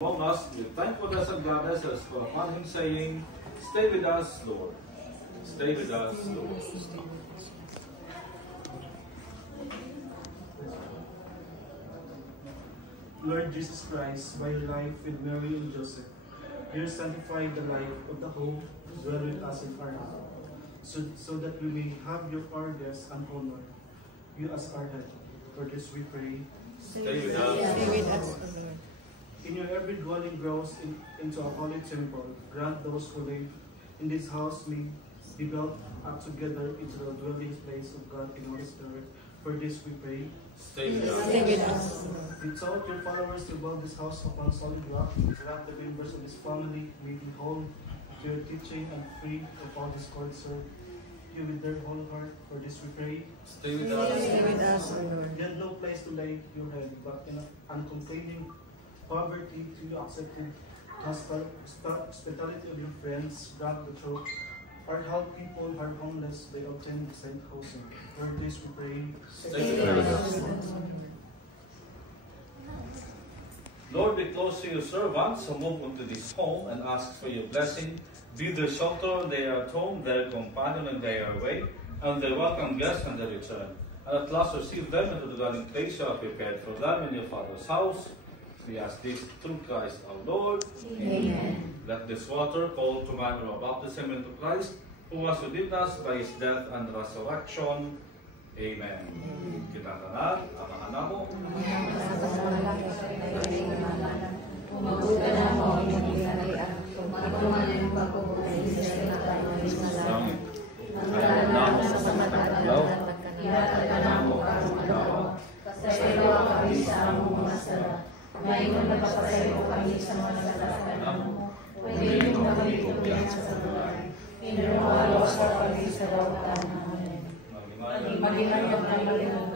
among us with thankfulness and gladness as for upon him saying, Stay with us, Lord. Stay with us, Lord. Lord Jesus Christ, by your life with Mary and Joseph, you sanctified the life of the home, dwell with us in our heart, so that we may have your pardon and honor, you as our head. For this we pray. Stay with us. Stay with us, O Lord. In your every dwelling grows into a holy temple. Grant those who live in this house may be built up together into the dwelling place of God in Holy Spirit. For this we pray. Stay with us. Stay with us, O Lord. You taught your followers to build this house upon solid rock. Grant the members of this family may be whole to your teaching and free of all discord. Serve you with their whole heart. For this we pray. Stay with us. Stay with us, O Lord. You had no place to lay your head, but in uncomplaining poverty you accepted hospitality of your friends. Grant the truth. Or help people who are homeless by obtaining safe housing. For this we pray. Stay with us. Lord, we close to your servants who move into this home and ask for your blessing. Be their shelter when they are at home, their companion when they are away, and their welcome guests when they return. And at last receive them into the dwelling place you have prepared for them in your Father's house. We ask this through Christ our Lord. Amen. Let this water call to man our baptism into Christ, who was redeemed us by his death and resurrection. Amen. Kita tanan, ang anamo. Maingon na papasayo kami sa mga kasalanan mo. Pwede mo kami tutuyan sa buhay. Inuwalo sa kami sa bawat tanan. Maging ng